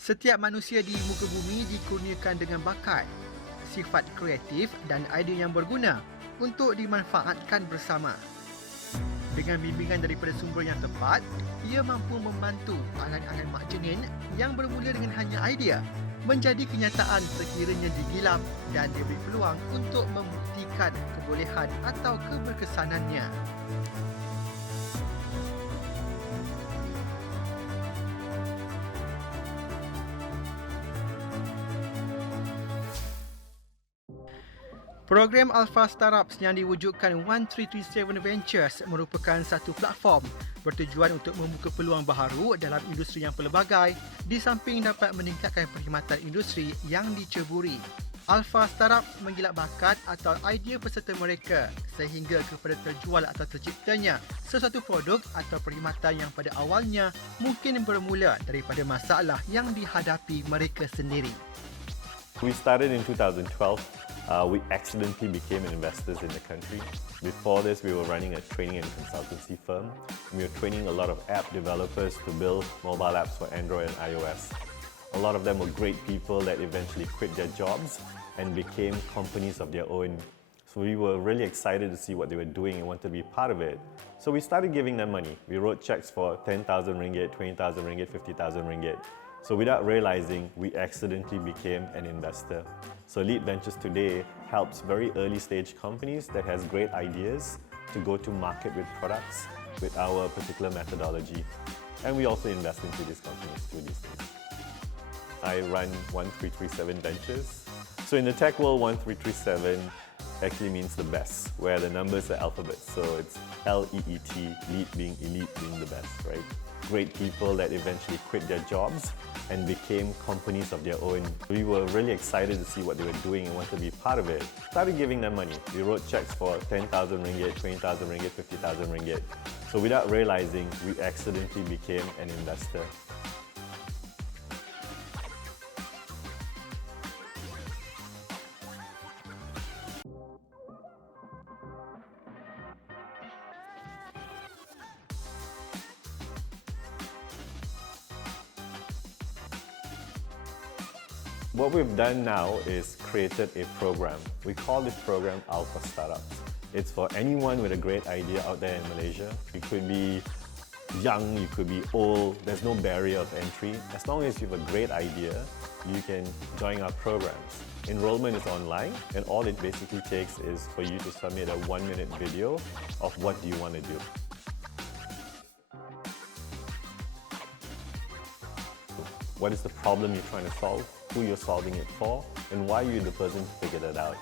Setiap manusia di muka bumi dikurniakan dengan bakat, sifat kreatif dan idea yang berguna untuk dimanfaatkan bersama. Dengan bimbingan daripada sumber yang tepat, ia mampu membantu angan-angan Mak Jenin yang bermula dengan hanya idea menjadi kenyataan sekiranya digilap dan diberi peluang untuk membuktikan kebolehan atau keberkesanannya. Program Alpha Startups yang diwujudkan 1337 Ventures merupakan satu platform bertujuan untuk membuka peluang baharu dalam industri yang pelbagai di samping dapat meningkatkan perkhidmatan industri yang diceburi. Alpha Startups menggilap bakat atau idea peserta mereka sehingga kepada terjual atau terciptanya sesuatu produk atau perkhidmatan yang pada awalnya mungkin bermula daripada masalah yang dihadapi mereka sendiri. We started in 2012. We accidentally became investors in the country. Before this, we were running a training and consultancy firm. We were training a lot of app developers to build mobile apps for Android and iOS. A lot of them were great people that eventually quit their jobs and became companies of their own. So we were really excited to see what they were doing and wanted to be part of it. So we started giving them money. We wrote checks for 10,000 ringgit, 20,000 ringgit, 50,000 ringgit. So without realizing, we accidentally became an investor. So Lead Ventures today helps very early stage companies that has great ideas to go to market with products with our particular methodology. And we also invest into these companies too these days. I run 1337 Ventures. So in the tech world, 1337 actually means the best, where the numbers are alphabets. So it's L-E-E-T, lead being elite, being the best, right? Great people that eventually quit their jobs and became companies of their own. We were really excited to see what they were doing and wanted to be part of it. Started giving them money. We wrote checks for 10,000 ringgit, 20,000 ringgit, 50,000 ringgit. So without realizing, we accidentally became an investor. What we've done now is created a program. We call this program Alpha Startups. It's for anyone with a great idea out there in Malaysia. You could be young, you could be old, there's no barrier of entry. As long as you have a great idea, you can join our programs. Enrollment is online, and all it basically takes is for you to submit a 1-minute video of what do you want to do. What is the problem you're trying to solve, who you're solving it for, and why you're the person to figure that out.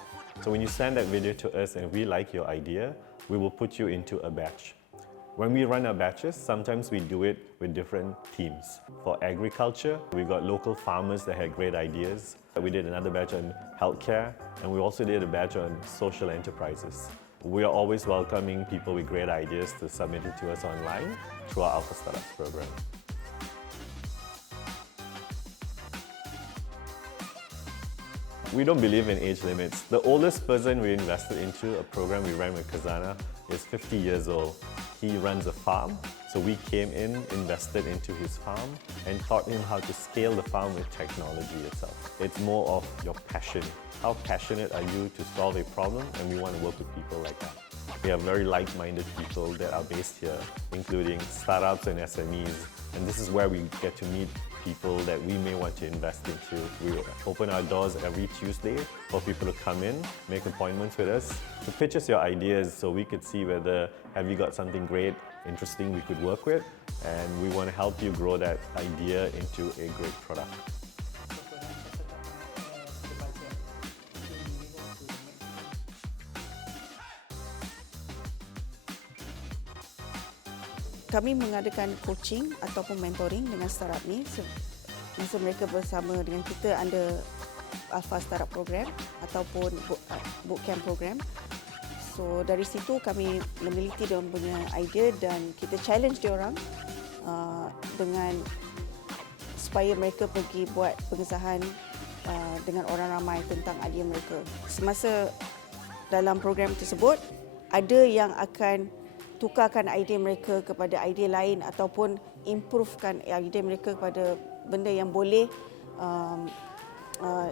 So when you send that video to us and we like your idea, we will put you into a batch. When we run our batches, sometimes we do it with different teams. For agriculture, we got local farmers that had great ideas. We did another batch on healthcare, and we also did a batch on social enterprises. We are always welcoming people with great ideas to submit it to us online through our Alpha Startups program. We don't believe in age limits. The oldest person we invested into a program we ran with Khazanah is 50 years old. He runs a farm, so we came in, invested into his farm, and taught him how to scale the farm with technology itself. It's more of your passion. How passionate are you to solve a problem, and we want to work with people like that. We have very like-minded people that are based here, including startups and SMEs, and this is where we get to meet people that we may want to invest into. We open our doors every Tuesday for people to come in, make appointments with us, to pitch us your ideas so we could see whether have you got something great, interesting we could work with, and we want to help you grow that idea into a great product. Kami mengadakan coaching ataupun mentoring dengan startup ni masa mereka bersama dengan kita under Alpha Startup Program ataupun bootcamp program. So dari situ kami meneliti dia punya idea dan kita challenge dia orang dengan supaya mereka pergi buat pengesahan dengan orang ramai tentang idea mereka. Semasa dalam program tersebut ada yang akan tukarkan idea mereka kepada idea lain ataupun improvekan idea mereka kepada benda yang boleh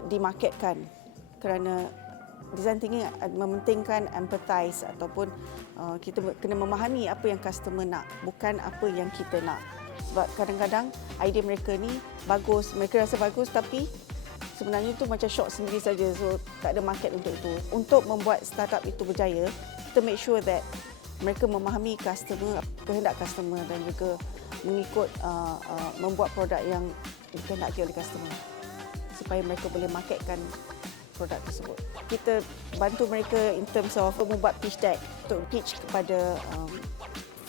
dimarketkan, kerana design thinking mementingkan empathize ataupun kita kena memahami apa yang customer nak, bukan apa yang kita nak. Sebab kadang-kadang idea mereka ni bagus, mereka rasa bagus, tapi sebenarnya itu macam shop sendiri saja, so tak ada market untuk itu. Untuk membuat startup itu berjaya, kita make sure that mereka memahami customer, kehendak customer, dan juga mengikut membuat produk yang dikehendaki oleh customer supaya mereka boleh marketkan produk tersebut. Kita bantu mereka in terms of membuat pitch deck untuk pitch kepada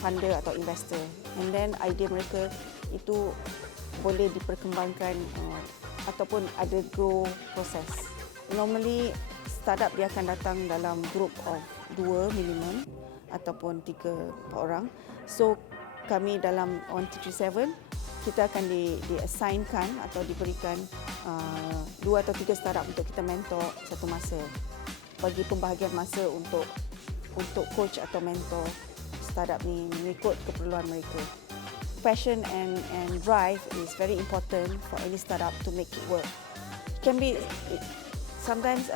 funder atau investor. And then idea mereka itu boleh diperkembangkan ataupun ada grow process. Normally startup dia akan datang dalam group of 2 minimum ataupun 3 orang. So kami dalam 1337 kita akan di-assignkan atau diberikan 2 atau 3 startup untuk kita mentor satu masa. Bagi pembahagian masa untuk coach atau mentor startup ni mengikut keperluan mereka. Passion and drive is very important for any startup to make it work. It can be sometimes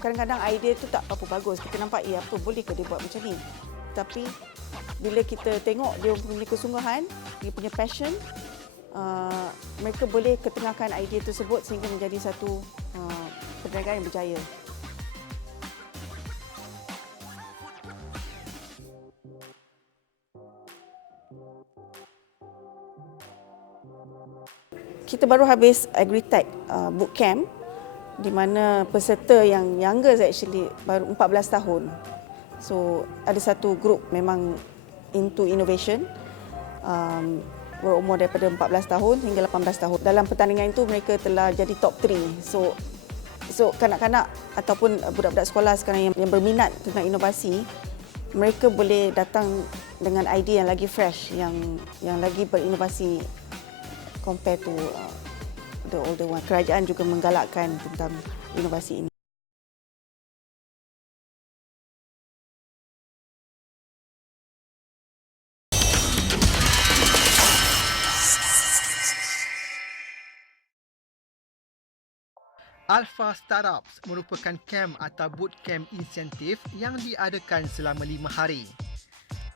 kadang-kadang idea tu tak apa bagus. Kita nampak apa boleh ke dia buat macam ni. Tapi bila kita tengok dia punya kesungguhan, dia punya passion, mereka boleh ketengahkan idea tersebut sehingga menjadi satu perniagaan yang berjaya. Kita baru habis Agritech bootcamp di mana peserta yang younger actually baru 14 tahun. So ada satu group memang into innovation, berumur daripada 14 tahun hingga 18 tahun. Dalam pertandingan itu mereka telah jadi top 3. So kanak-kanak ataupun budak-budak sekolah sekarang yang berminat tentang inovasi, mereka boleh datang dengan idea yang lagi fresh, yang lagi berinovasi compare to the older one. Kerajaan juga menggalakkan tentang inovasi ini. Alpha Startups merupakan camp atau bootcamp insentif yang diadakan selama 5 hari.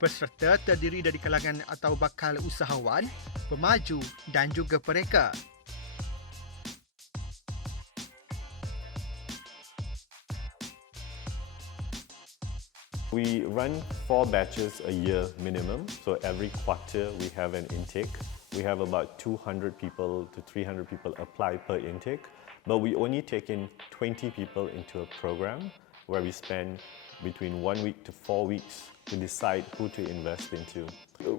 Peserta terdiri dari kalangan atau bakal usahawan, pemaju dan juga pereka. We run 4 batches a year minimum, so every quarter we have an intake. We have about 200 people to 300 people apply per intake, but we only take in 20 people into a program where we spend between 1 week to 4 weeks to decide who to invest into.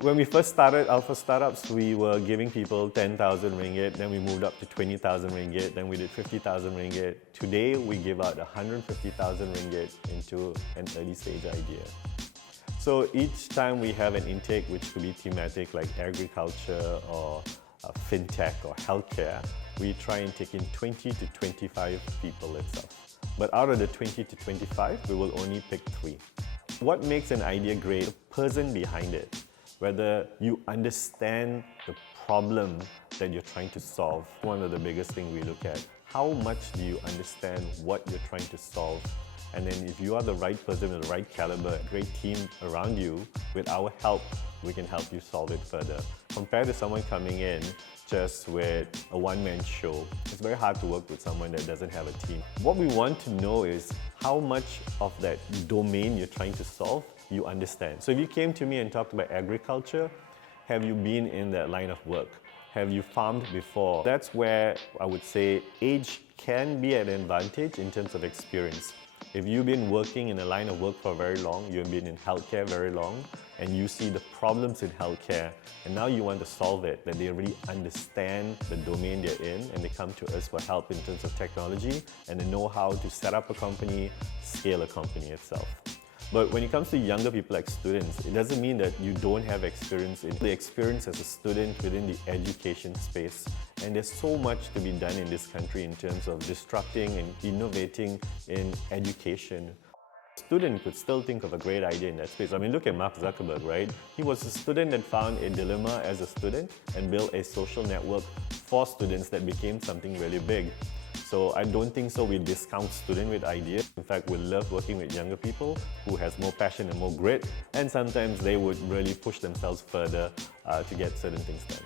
When we first started Alpha Startups, we were giving people 10,000 ringgit, then we moved up to 20,000 ringgit, then we did 50,000 ringgit. Today, we give out 150,000 ringgit into an early stage idea. So each time we have an intake, which could be thematic like agriculture or fintech or healthcare, we try and take in 20 to 25 people itself. But out of the 20 to 25, we will only pick 3. What makes an idea great? The person behind it. Whether you understand the problem that you're trying to solve. One of the biggest things we look at, how much do you understand what you're trying to solve? And then if you are the right person with the right caliber, great team around you, with our help, we can help you solve it further. Compared to someone coming in just with a one-man show, it's very hard to work with someone that doesn't have a team. What we want to know is how much of that domain you're trying to solve you understand. So if you came to me and talked about agriculture, have you been in that line of work? Have you farmed before? That's where I would say age can be an advantage in terms of experience. If you've been working in a line of work for very long, you've been in healthcare very long, and you see the problems in healthcare, and now you want to solve it, that they really understand the domain they're in, and they come to us for help in terms of technology, and they know how to set up a company, scale a company itself. But when it comes to younger people like students, it doesn't mean that you don't have experience in the experience as a student within the education space. And there's so much to be done in this country in terms of disrupting and innovating in education. Student could still think of a great idea in that space. I mean, look at Mark Zuckerberg, right? He was a student that found a dilemma as a student and built a social network for students that became something really big. So I don't think so we discount students with ideas. In fact, we love working with younger people who has more passion and more grit, and sometimes they would really push themselves further to get certain things done.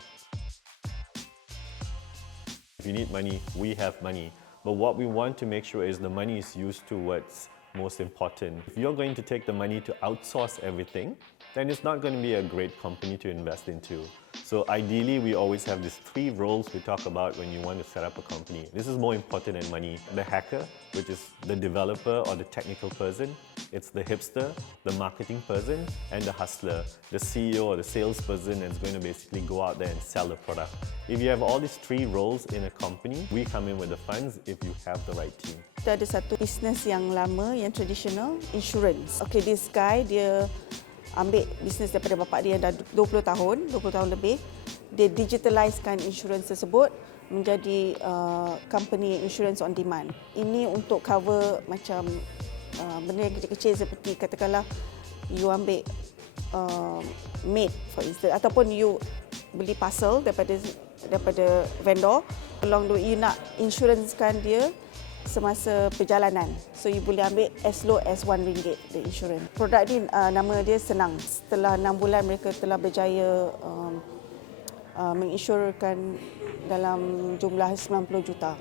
If you need money, we have money. But what we want to make sure is the money is used towards most important. If you're going to take the money to outsource everything, then it's not going to be a great company to invest into. So ideally, we always have these 3 roles we talk about when you want to set up a company. This is more important than money. The hacker, which is the developer or the technical person. It's the hipster, the marketing person, and the hustler, the CEO or the salesperson that's going to basically go out there and sell the product. If you have all these 3 roles in a company, we come in with the funds if you have the right team. Kita ada satu bisnes yang lama, yang traditional, insurance. Okay, this guy, dia ambil bisnes daripada bapa dia dah 20 tahun lebih. Dia digitalizekan insurance tersebut menjadi company insurance on demand. Ini untuk cover macam benda yang kecil-kecil seperti katakanlah you ambil maid for instance, ataupun you beli parcel daripada vendor, along the way you nak insurancekan dia semasa perjalanan. So you boleh ambil as low as RM1 the insurance. Produk ni nama dia Senang. Setelah 6 bulan mereka telah berjaya menginsurkan dalam jumlah 90 juta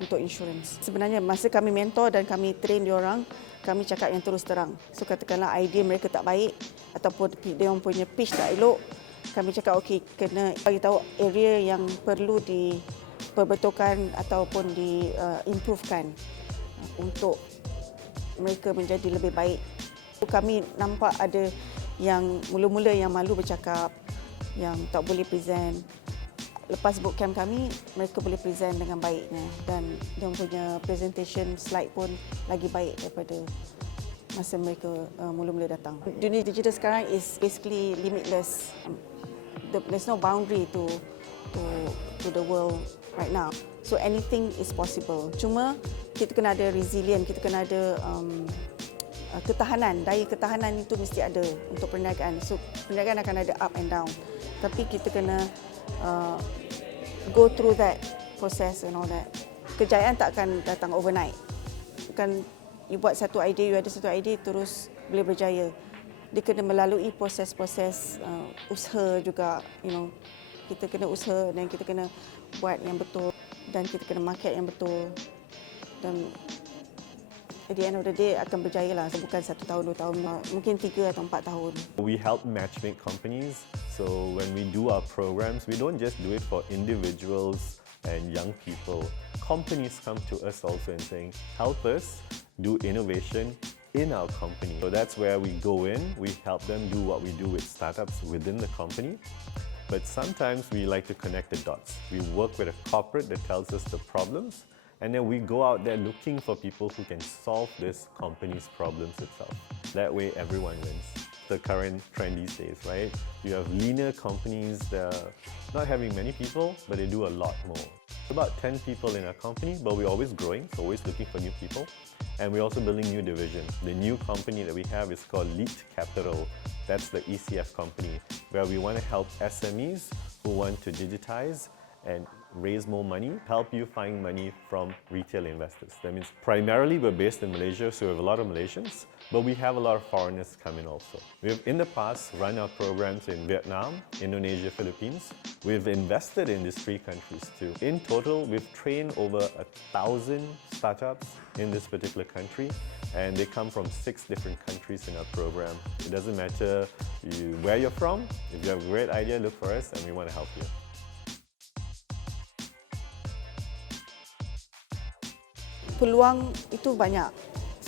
untuk insurance. Sebenarnya masa kami mentor dan kami train diorang, kami cakap yang terus terang. So katakanlah idea mereka tak baik ataupun dia orang punya pitch tak elok, kami cakap okey, kena bagi tahu area yang perlu diperbetulkan ataupun diimprovekan untuk mereka menjadi lebih baik. Kami nampak ada yang mula-mula yang malu bercakap, yang tak boleh present. Lepas bootcamp kami, mereka boleh present dengan baiknya dan dia punya presentation slide pun lagi baik daripada masa mereka mula-mula datang. Dunia digital sekarang is basically limitless. There's no boundary to the world right now. So anything is possible. Cuma kita kena ada resilient, kita kena ada ketahanan. Daya ketahanan itu mesti ada untuk perniagaan. So perniagaan akan ada up and down. Tapi kita kena go through that process and all that. Kejayaan tak akan datang overnight. Bukan you buat satu idea, you ada satu idea terus boleh berjaya. Dia kena melalui proses-proses usaha juga, kita kena usaha dan kita kena buat yang betul dan kita kena market yang betul dan at the end of the day akan berjaya lah. Bukan 1 tahun, 2 tahun, mungkin 3 atau 4 tahun. We help matchmake companies. So when we do our programs, we don't just do it for individuals and young people. Companies come to us also and saying, help us do innovation in our company. So that's where we go in, we help them do what we do with startups within the company. But sometimes we like to connect the dots. We work with a corporate that tells us the problems, and then we go out there looking for people who can solve this company's problems itself. That way everyone wins. The current trend these days, right? You have leaner companies that are not having many people, but they do a lot more. About 10 people in our company, but we're always growing, so always looking for new people. And we're also building new division. The new company that we have is called Lead Capital. That's the ECF company, where we want to help SMEs who want to digitize and raise more money, help you find money from retail investors. That means primarily we're based in Malaysia, so we have a lot of Malaysians, but we have a lot of foreigners come in also. We've in the past run our programs in Vietnam, Indonesia, Philippines. We've invested in these 3 countries too. In total, we've trained over 1,000 startups in this particular country, and they come from 6 different countries in our program. It doesn't matter where you're from. If you have a great idea, look for us and we want to help you. Peluang itu banyak.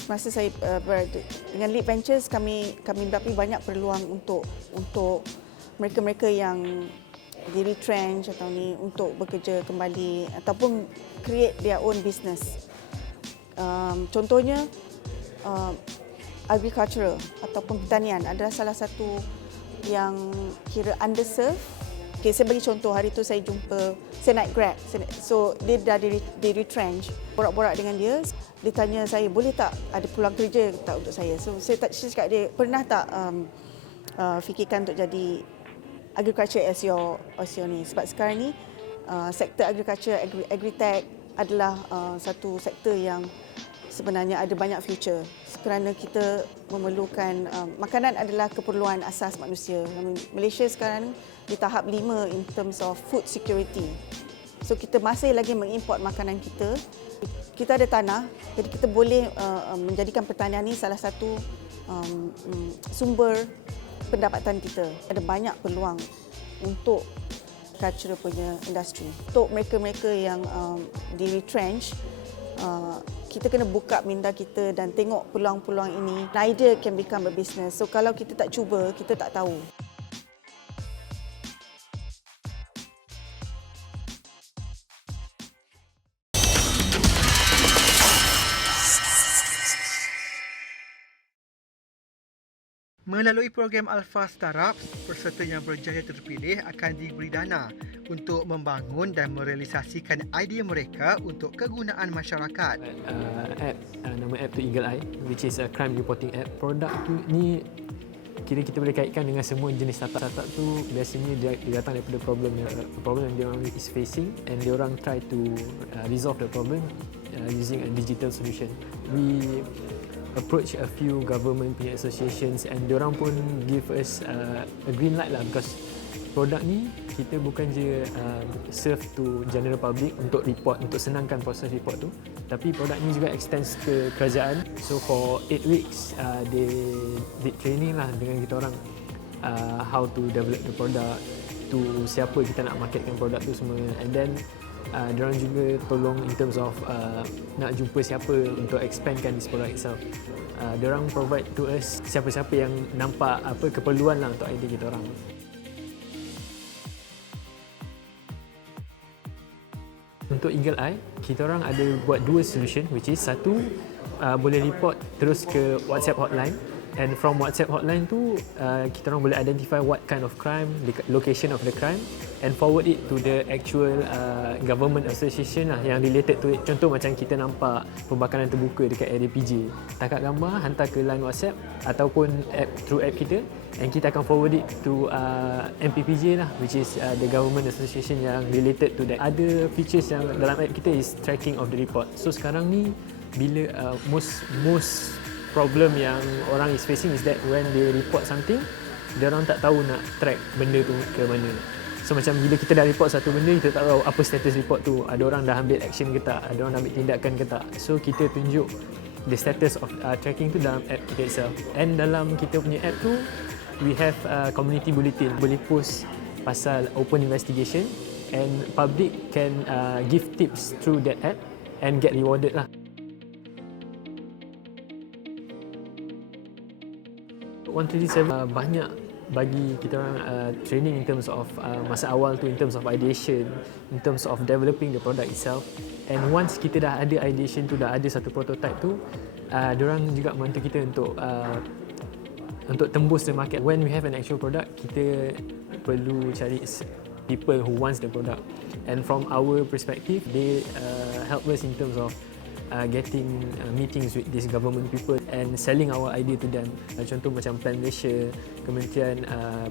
Masa saya dengan Lead Ventures, kami mendapat banyak peluang untuk mereka-mereka yang di-retrench atau ni untuk bekerja kembali ataupun create their own business. Contohnya agricultural ataupun pertanian adalah salah satu yang kira underserved. Okay, saya bagi contoh, hari tu saya naik Grab. So dia dah di retrench. Borak-borak dengan dia, dia tanya saya, boleh tak ada peluang kerja tak untuk saya. So saya cakap dia, pernah tak fikirkan untuk jadi agriculture as your ni. Sebab sekarang ni sektor agriculture, agritech adalah satu sektor yang sebenarnya ada banyak future. Kerana kita memerlukan, makanan adalah keperluan asas manusia. Malaysia sekarang di tahap 5 in terms of food security. So kita masih lagi mengimport makanan kita. Kita ada tanah, jadi kita boleh menjadikan pertanian ini salah satu sumber pendapatan kita. Ada banyak peluang untuk culture punya industri. Untuk mereka-mereka yang di-retrench, kita kena buka minda kita dan tengok peluang-peluang ini. An idea can become a business. So kalau kita tak cuba, kita tak tahu. Melalui program Alpha Startups, peserta yang berjaya terpilih akan diberi dana untuk membangun dan merealisasikan idea mereka untuk kegunaan masyarakat. Nama app tu Eagle Eye, which is a crime reporting app. Produk tu ni kira kita boleh kaitkan dengan semua jenis startup. Startup tu biasanya dia datang daripada problem yang dia orang is facing, and dia orang try to resolve the problem using a digital solution. We approach a few government punya associations and diorang pun give us a green light lah, because produk ni kita bukan je serve to general public untuk report, untuk senangkan proses report tu, tapi produk ni juga extends ke kerajaan. So for 8 weeks they did training lah dengan kita orang how to develop the product, to siapa kita nak marketkan produk tu semua, and then diorang juga tolong in terms of nak jumpa siapa untuk expandkan this product itself. Diorang provide to us siapa-siapa yang nampak apa keperluan lah untuk idea kita orang. Untuk Eagle Eye, kita orang ada buat 2 solution, which is satu boleh report terus ke WhatsApp hotline, and from WhatsApp hotline tu kita orang boleh identify what kind of crime, the location of the crime, and forward it to the actual government association lah yang related to it. Contoh macam kita nampak pembakaran terbuka dekat area PJ, tangkap gambar, hantar ke line WhatsApp ataupun through app kita, and kita akan forward it to MPPJ lah, which is the government association yang related to that. Ada features yang dalam app kita is tracking of the report. So sekarang ni bila most problem yang orang is facing is that when they report something, dia orang tak tahu nak track benda tu ke mana. So macam bila kita dah report satu benda, kita tak tahu apa status report tu, ada orang dah ambil action ke tak, ada orang dah ambil tindakan ke tak. So kita tunjuk the status of tracking tu dalam app kita itself. And dalam kita punya app tu, we have community bulletin, boleh post pasal open investigation, and public can give tips through that app and get rewarded lah. 137 banyak bagi kita orang training in terms of masa awal tu, in terms of ideation, in terms of developing the product itself. And once kita dah ada ideation tu, dah ada satu prototype tu, diorang juga membantu kita untuk tembus the market. When we have an actual product, kita perlu cari people who wants the product, and from our perspective, they help us in terms of getting meetings with these government people and selling our idea to them. Contoh macam Plan Malaysia, Kementerian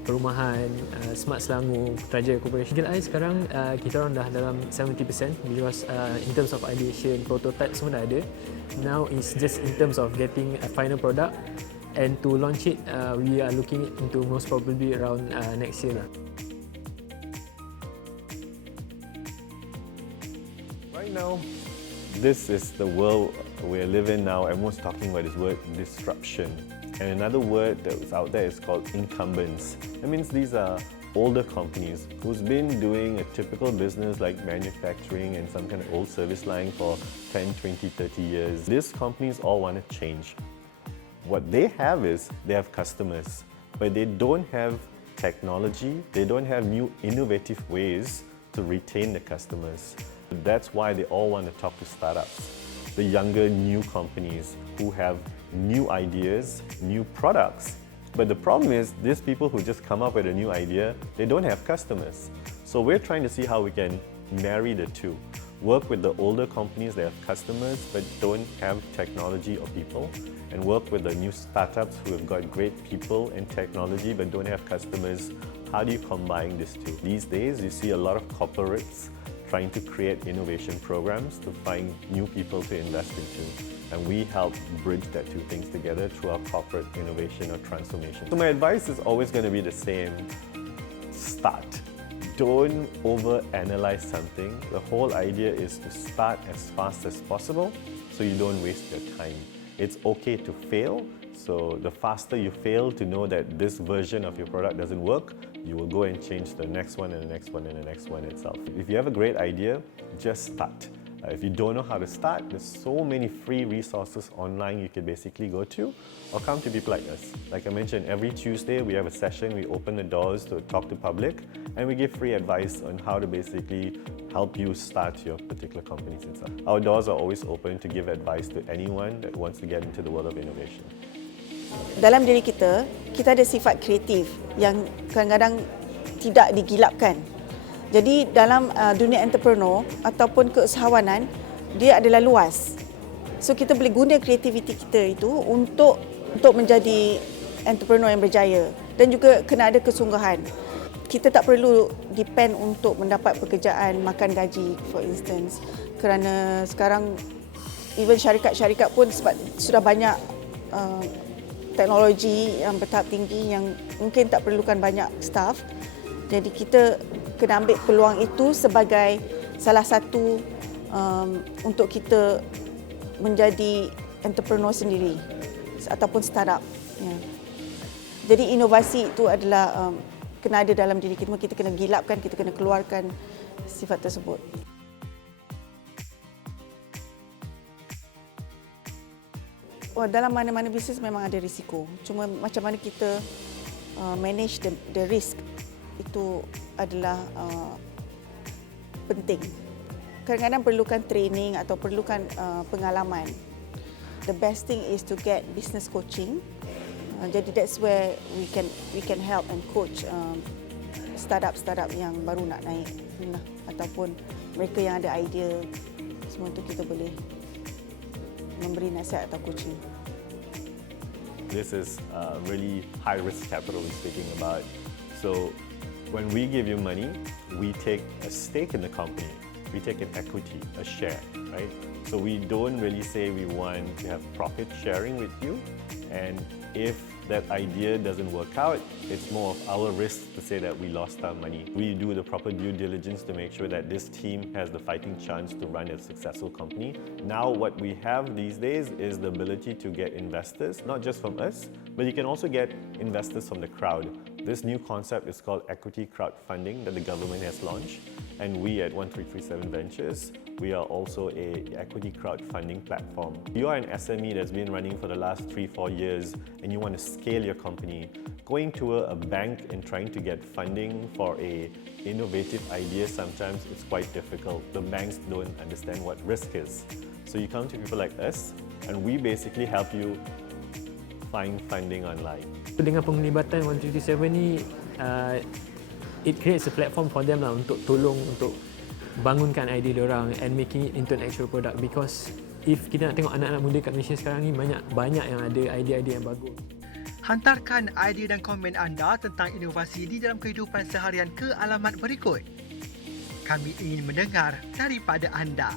Perumahan, Smart Selangor, Putrajaya Corporation. Eagle Eye sekarang kita orang dah dalam 70% because in terms of ideation, prototype semua dah ada. Now it's just in terms of getting a final product, and to launch it, we are looking into most probably around next year lah. Right now, this is the world we live in now. Everyone's talking about this word disruption. And another word that's out there is called incumbents. That means these are older companies who's been doing a typical business like manufacturing and some kind of old service line for 10, 20, 30 years. These companies all want to change. What they have is they have customers, but they don't have technology, they don't have new innovative ways to retain the customers. That's why they all want to talk to startups, the younger, new companies who have new ideas, new products. But the problem is, these people who just come up with a new idea, they don't have customers. So we're trying to see how we can marry the two. Work with the older companies that have customers but don't have technology or people, and work with the new startups who have got great people and technology but don't have customers. How do you combine these two? These days, you see a lot of corporates trying to create innovation programs to find new people to invest into. And we help bridge that two things together through our corporate innovation or transformation. So my advice is always going to be the same. Start. Don't over-analyze something. The whole idea is to start as fast as possible so you don't waste your time. It's okay to fail. So the faster you fail to know that this version of your product doesn't work, you will go and change the next one and the next one and the next one itself. If you have a great idea, just start. If you don't know how to start, there's so many free resources online you can basically go to, or come to people like us. Like I mentioned, every Tuesday we have a session, we open the doors to talk to public, and we give free advice on how to basically help you start your particular companies and stuff. Our doors are always open to give advice to anyone that wants to get into the world of innovation. Dalam diri kita, kita ada sifat kreatif yang kadang-kadang tidak digilapkan. Jadi dalam dunia entrepreneur ataupun keusahawanan, dia adalah luas. So kita boleh guna kreativiti kita itu untuk menjadi entrepreneur yang berjaya, dan juga kena ada kesungguhan. Kita tak perlu depend untuk mendapat pekerjaan makan gaji, for instance, kerana sekarang even syarikat-syarikat pun sebab sudah banyak teknologi yang bertahap tinggi yang mungkin tak perlukan banyak staff. Jadi kita kena ambil peluang itu sebagai salah satu untuk kita menjadi entrepreneur sendiri ataupun startup. Ya. Jadi inovasi itu adalah kena ada dalam diri kita. Kita kena gilapkan, kita kena keluarkan sifat tersebut. Dalam mana-mana bisnes memang ada risiko. Cuma macam mana kita manage the risk itu adalah penting. Kadang-kadang perlukan training atau perlukan pengalaman. The best thing is to get business coaching. Jadi that's where we can help and coach startup yang baru nak naik, ataupun mereka yang ada idea. Semua itu kita boleh memberi nasihat atau coaching. This is really high risk capital we're speaking about. So when we give you money, we take a stake in the company. We take an equity, a share, right? So we don't really say we want to have profit sharing with you. And if that idea doesn't work out, it's more of our risk to say that we lost our money. We do the proper due diligence to make sure that this team has the fighting chance to run a successful company. Now what we have these days is the ability to get investors, not just from us, but you can also get investors from the crowd. This new concept is called equity crowdfunding that the government has launched, and we at 1337 Ventures, we are also a equity crowdfunding platform. If you are an SME that's been running for the last 3-4 years and you want to scale your company, going to a bank and trying to get funding for a innovative idea, sometimes it's quite difficult. The banks don't understand what risk is. So you come to people like us, and we basically help you find funding online. Dengan penglibatan 1337 ni, it creates a platform for them lah untuk tolong untuk bangunkan idea diorang and making it into an actual product. Because if kita nak tengok anak-anak muda kat Malaysia sekarang ni, banyak yang ada idea-idea yang bagus. Hantarkan idea dan komen anda tentang inovasi di dalam kehidupan seharian ke alamat berikut. Kami ingin mendengar daripada anda.